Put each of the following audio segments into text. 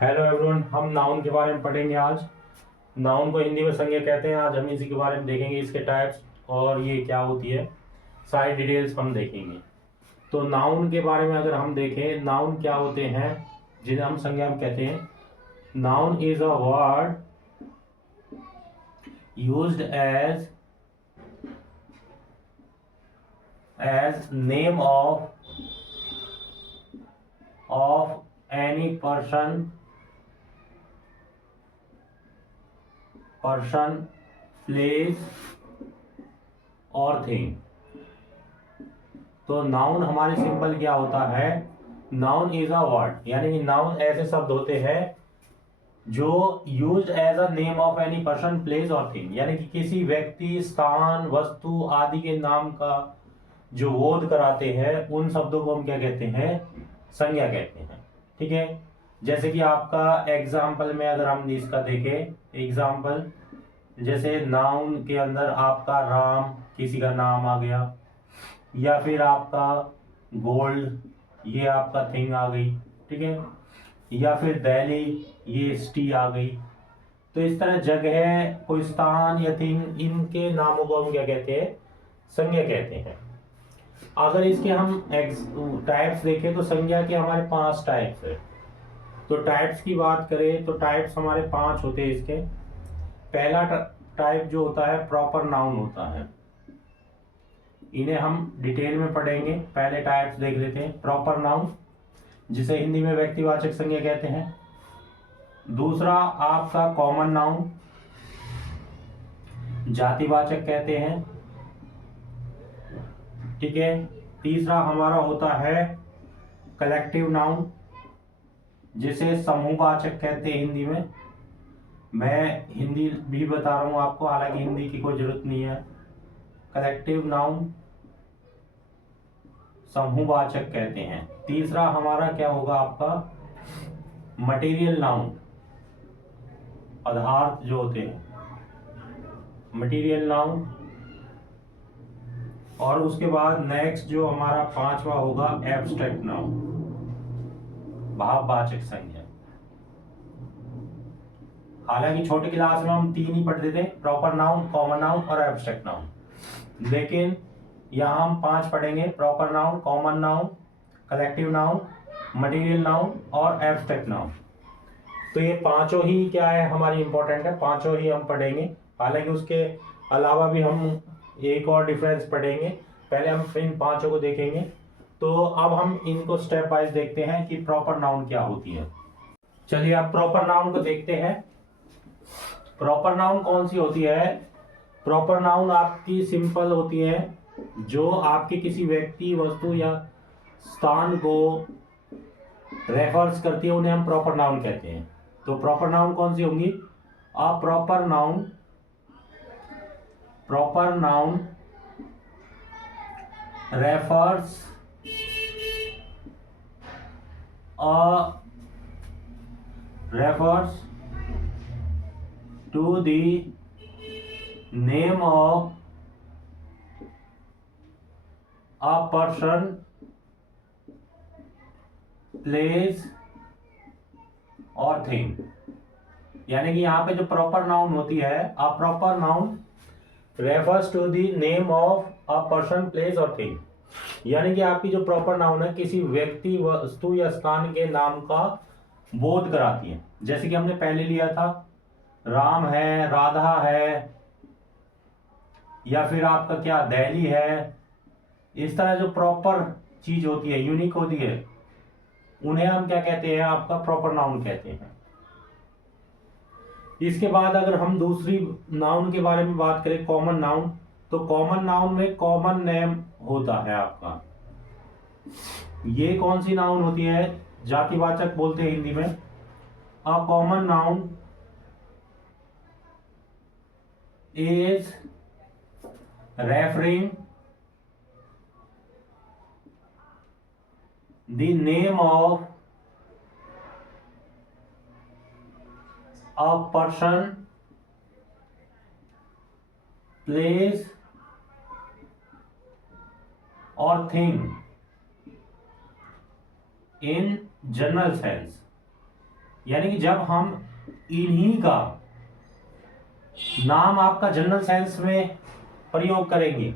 Hello everyone, हम noun के बारे में पढ़ेंगे आज। नाउन को हिंदी में संज्ञा कहते हैं। आज हम इसी के बारे में देखेंगे, इसके टाइप्स और ये क्या होती है, सारी डिटेल्स हम देखेंगे। तो नाउन के बारे में अगर हम देखें, नाउन क्या होते हैं जिन्हें हम संज्ञा में कहते हैं। Noun is a word used as name of any person, place और थिंग। तो नाउन हमारे सिंपल क्या होता है, नाउन इज अ वर्ड, यानी कि नाउन ऐसे शब्द होते हैं जो used as a name of any person, place और थिंग, यानी कि किसी व्यक्ति, स्थान, वस्तु आदि के नाम का जो बोध कराते हैं, उन शब्दों को हम क्या कहते हैं, संज्ञा कहते हैं। ठीक है, जैसे कि आपका एग्जाम्पल में अगर हम इसका देखें, एग्जाम्पल जैसे नाउन के अंदर आपका राम किसी का नाम आ गया, या फिर आपका गोल्ड ये आपका थिंग आ गई। ठीक है, या फिर दिल्ली ये सिटी आ गई। तो इस तरह जगह, कोई स्थान या थिंग, इनके नामों को हम क्या कहते हैं, संज्ञा कहते हैं। अगर इसके हम टाइप्स देखें तो संज्ञा के हमारे 5 टाइप्स है। तो टाइप्स की बात करें तो टाइप्स हमारे 5 होते हैं इसके। पहला टाइप जो होता है प्रॉपर नाउन होता है, इन्हें हम डिटेल में पढ़ेंगे। पहले टाइप्स देख लेते हैं। प्रॉपर नाउन, जिसे हिंदी में व्यक्तिवाचक संज्ञा कहते हैं। दूसरा आपका कॉमन नाउन, जातिवाचक कहते हैं। ठीक है, तीसरा हमारा होता है कलेक्टिव नाउन, जिसे समूहवाचक कहते हैं हिंदी में। मैं हिंदी भी बता रहा हूं आपको, हालांकि हिंदी की कोई जरूरत नहीं है। कलेक्टिव नाउन समूहवाचक कहते हैं। तीसरा हमारा क्या होगा आपका मटेरियल नाउन, पदार्थ जो होते हैं, मटेरियल नाउन। और उसके बाद नेक्स्ट जो हमारा 5वां होगा एब्स्ट्रैक्ट नाउन, भाववाचक संज्ञा। हालांकि छोटी क्लास में हम 3 ही पढ़ते थे, प्रॉपर नाउन, कॉमन नाउन और एब्स्ट्रैक्ट नाउन, लेकिन यहाँ हम 5 पढ़ेंगे। Proper noun, common noun, collective noun, material noun और एब्स्ट्रैक्ट नाउन। तो ये पांचों ही क्या है, हमारी इंपॉर्टेंट है, पांचों ही हम पढ़ेंगे। हालांकि उसके अलावा भी हम एक और डिफरेंस पढ़ेंगे, पहले हम इन पांचों को देखेंगे। तो अब हम इनको स्टेप वाइज देखते हैं कि प्रॉपर नाउन क्या होती है। चलिए अब प्रॉपर नाउन को देखते हैं। प्रॉपर नाउन कौन सी होती है? प्रॉपर नाउन आपकी सिंपल होती है, जो आपके किसी व्यक्ति, वस्तु या स्थान को रेफर्स करती है, उन्हें हम प्रॉपर नाउन कहते हैं। तो प्रॉपर नाउन कौन सी होंगी? A proper noun refers to the name of a person, place और थिंग। यानी कि यहाँ पे जो प्रॉपर नाउन होती है, a proper noun refers to the name of a person, place और थिंग। यानी कि आपकी जो प्रॉपर नाउन है किसी व्यक्ति, वस्तु या स्थान के नाम का बोध कराती है। जैसे कि हमने पहले लिया था, राम है, राधा है, या फिर आपका क्या दिल्ली है। इस तरह जो प्रॉपर चीज होती है, यूनिक होती है, उन्हें हम क्या कहते हैं, आपका प्रॉपर नाउन कहते हैं। इसके बाद अगर हम दूसरी नाउन के बारे में बात करें, कॉमन नाउन, तो कॉमन नाउन में कॉमन नेम होता है आपका। ये कौन सी नाउन होती है? जातिवाचक बोलते हैं हिंदी में। A common noun is referring the name of a person, place or thing in general sense। यानी कि जब हम इन्हीं का नाम आपका जनरल सेंस में प्रयोग करेंगे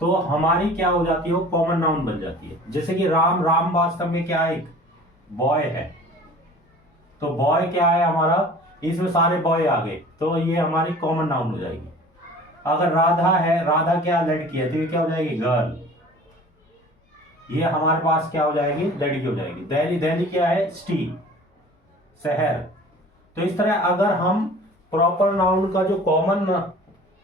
तो हमारी क्या हो जाती है, वो कॉमन नाउन बन जाती है। जैसे कि राम, राम वास्तव में क्या है, एक बॉय है, तो बॉय क्या है हमारा, इसमें सारे बॉय आ गए, तो ये हमारी कॉमन नाउन हो जाएगी। अगर राधा है, राधा क्या लड़की है, तो ये क्या हो जाएगी, गर्ल, ये हमारे पास क्या हो जाएगी, लड़की हो जाएगी। दिल्ली, दिल्ली क्या है, सिटी, शहर। तो इस तरह अगर हम प्रॉपर नाउन का जो कॉमन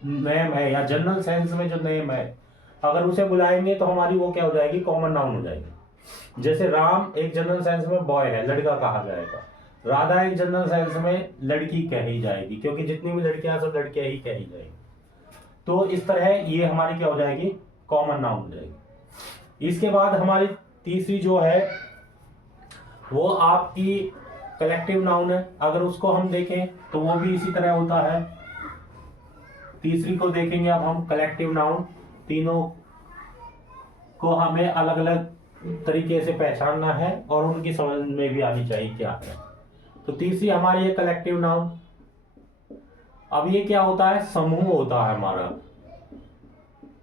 नेम है या जनरल सेंस में जो नेम है, अगर उसे बुलाएंगे तो हमारी वो क्या हो जाएगी, कॉमन नाउन हो जाएगी। जैसे राम एक जनरल सेंस में बॉय है, लड़का कहा जाएगा। राधा एक जनरल सेंस में लड़की कही जाएगी, क्योंकि जितनी भी लड़कियां सब लड़कियां ही कही जाएगी। तो इस तरह ये हमारी क्या हो जाएगी, कॉमन नाउन हो जाएगी। इसके बाद हमारी तीसरी जो है वो आपकी कलेक्टिव नाउन है। अगर उसको हम देखें तो वो भी इसी तरह होता है। तीसरी को देखेंगे अब हम, कलेक्टिव नाउन। तीनों को हमें अलग अलग तरीके से पहचानना है और उनकी समझ में भी आनी चाहिए क्या है। तो तीसरी हमारी है कलेक्टिव नाउन। अब ये क्या होता है, समूह होता है हमारा,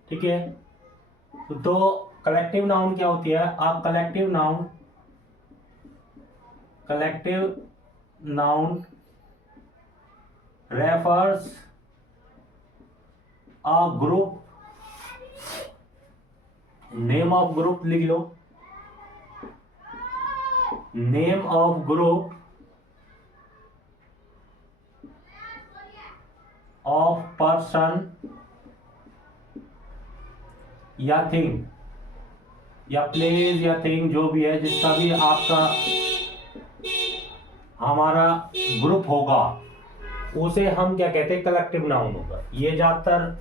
ठीक है। तो कलेक्टिव नाउन क्या होती है, आप collective noun refers a group, name of group लिख लो, name of group of person या थिंग या प्लेस या थिंग, जो भी है, जिसका भी आपका हमारा ग्रुप होगा उसे हम क्या कहते हैं, कलेक्टिव नाउन होगा। ये ज्यादातर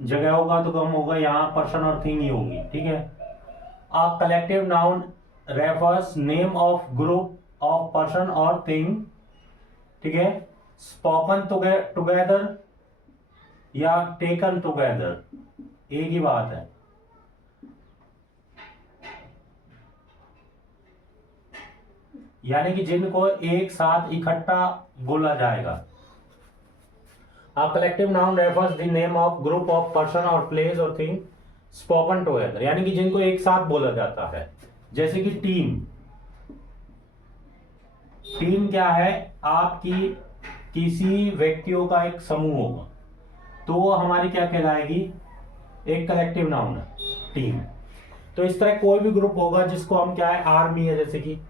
जगह होगा तो कम होगा, यहाँ पर्सन और थिंग ही होंगी, ठीक है। आप collective noun refers name of group of person और थिंग, ठीक है, स्पोकन टुगेदर या टेकन टुगेदर, एक ही बात है। यानी कि जिनको एक साथ इकट्ठा बोला जाएगा। A collective noun refers the name of group of person or place or thing spoken together, यानी कि जिनको एक साथ बोला जाता है। जैसे कि टीम, टीम क्या है, आपकी किसी व्यक्तियों का एक समूह होगा, तो वो हमारी क्या कहलाएगी, एक कलेक्टिव नाउन है, टीम। तो इस तरह कोई भी ग्रुप होगा जिसको हम क्या है, आर्मी है, जैसे कि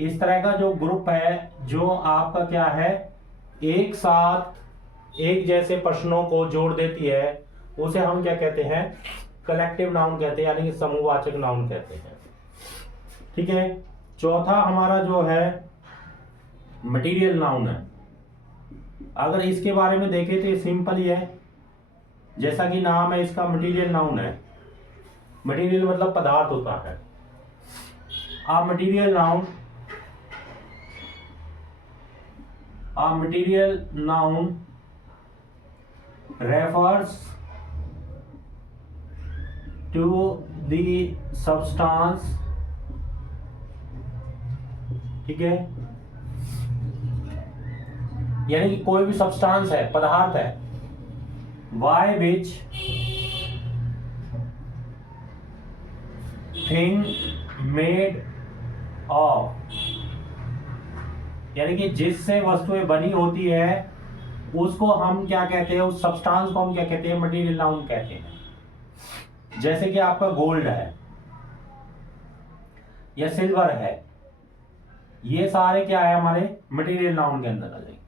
इस तरह का जो ग्रुप है जो आपका क्या है, एक साथ एक जैसे प्रश्नों को जोड़ देती है, उसे हम क्या कहते हैं, कलेक्टिव नाउन कहते हैं, यानी कि समूहवाचक नाउन कहते हैं, ठीक है। चौथा हमारा जो है मटेरियल नाउन है। अगर इसके बारे में देखें तो ये सिंपल ही है, जैसा कि नाम है इसका, मटेरियल नाउन है। मटेरियल मतलब पदार्थ होता है। A material noun, a material noun refers to the substance, ठीक है, यानी कि कोई भी सब्सटेंस है, पदार्थ है, by which thing made of, यानी कि जिससे वस्तुएं बनी होती है उसको हम क्या कहते हैं, उस सब्सटेंस को हम क्या कहते हैं, मटेरियल नाउन कहते हैं। जैसे कि आपका गोल्ड है या सिल्वर है, ये सारे क्या है, हमारे मटेरियल नाउन के अंदर आ जाएंगे।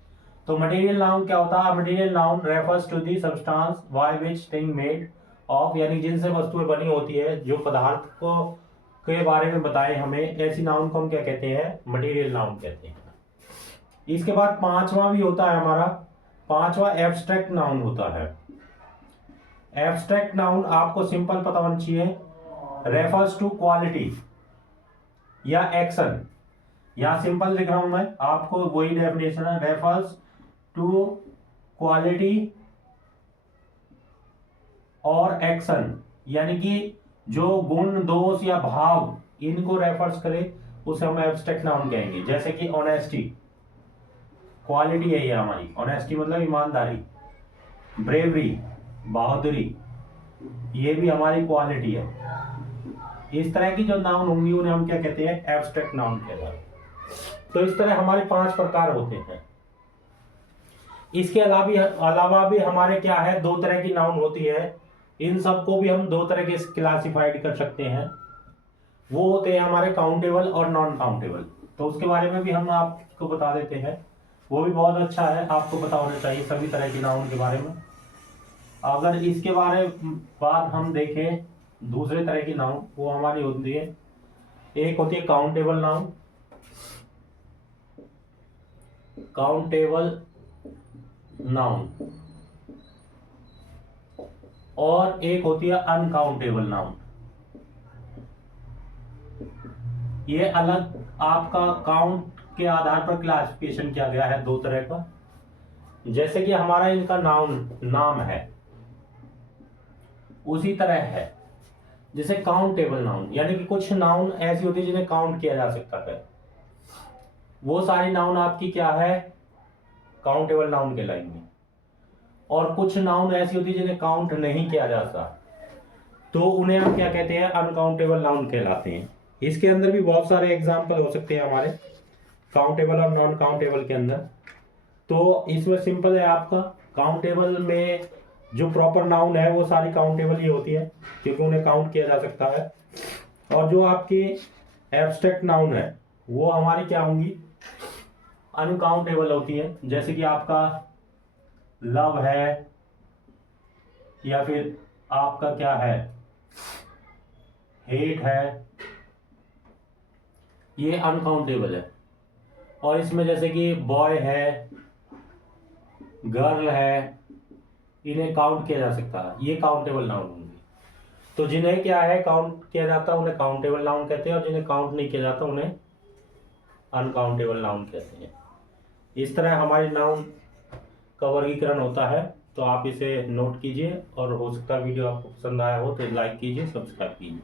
तो मटेरियल नाउन क्या होता है, material noun refers to the substance by which thing made of, यानी जिनसे वस्तुएं बनी होती है, जो पदार्थ को के बारे में बताए हमें, ऐसी नाउन को हम क्या कहते हैं, मटेरियल नाउन कहते हैं। इसके बाद पांचवा भी होता है हमारा, पांचवा एब्स्ट्रैक्ट नाउन होता है। एब्स्ट्रैक्ट नाउन आपको सिंपल पता होना चाहिए, रेफर्स टू क्वालिटी या एक्शन। यहां सिंपल लिख रहा हूं मैं, आपको वही डेफिनेशन है, रेफर्स टू क्वालिटी और एक्शन, यानी कि जो गुण, दोष या भाव, इनको रेफर्स करे, उसे हम एब्स्ट्रैक्ट नाउन कहेंगे। जैसे कि ऑनेस्टी, क्वालिटी है ये हमारी, ऑनेस्टी मतलब ईमानदारी। ब्रेवरी, बहादुरी, ये भी हमारी क्वालिटी है। इस तरह की जो नाउन होंगी उन्हें हम क्या कहते हैं, एब्स्ट्रैक्ट नाउन कहते हैं। तो इस तरह हमारे 5 प्रकार होते हैं। इसके अलावा भी हमारे क्या है, 2 तरह की नाउन होती है। इन सबको भी हम 2 तरह के क्लासिफाइड कर सकते हैं। वो होते हैं हमारे काउंटेबल और नॉन काउंटेबल। तो उसके बारे में भी हम आपको बता देते हैं। वो भी बहुत अच्छा है, आपको पता होना चाहिए सभी तरह की नाउन के बारे में। अगर इसके बाद हम देखें दूसरे तरह की नाउन, वो हमारी होती है, एक होती है काउंटेबल नाउन, काउंटेबल नाउन, और एक होती है अनकाउंटेबल नाउन। ये अलग आपका काउंट के आधार पर क्लासिफिकेशन किया गया है 2 तरह का। जैसे कि हमारा इनका नाम है, उसी तरह है जैसे काउंटेबल नाउन, यानी कि कुछ नाउन ऐसी होती है जिन्हें काउंट किया जा सकता है। वो सारी नाउन आपकी क्या है, काउंटेबल नाउन कहलाएंगे। और कुछ नाउन ऐसी होती है जिन्हें काउंट नहीं किया जाता, तो उन्हें हम क्या कहते हैं, अनकाउंटेबल नाउन कहलाते हैं। इसके अंदर भी बहुत सारे एग्जाम्पल हो सकते हैं हमारे काउंटेबल और नॉन काउंटेबल के अंदर। तो इसमें सिंपल है आपका, काउंटेबल में जो प्रॉपर नाउन है वो सारी काउंटेबल ही होती है, क्योंकि उन्हें काउंट किया जा सकता है। और जो आपकी एब्स्ट्रैक्ट नाउन है वो हमारी क्या होंगी, अनकाउंटेबल होती है। जैसे कि आपका लव है, या फिर आपका क्या है, हेट है, ये अनकाउंटेबल है। और इसमें जैसे कि बॉय है, गर्ल है, इन्हें काउंट किया जा सकता है, ये काउंटेबल नाउन होंगे। तो जिन्हें क्या है, काउंट किया जाता है उन्हें काउंटेबल नाउन कहते हैं, और जिन्हें काउंट नहीं किया जाता उन्हें अनकाउंटेबल नाउन कहते हैं। इस तरह हमारी नाउन का वर्गीकरण होता है। तो आप इसे नोट कीजिए, और हो सकता है वीडियो आपको पसंद आया हो तो लाइक कीजिए, सब्सक्राइब कीजिए।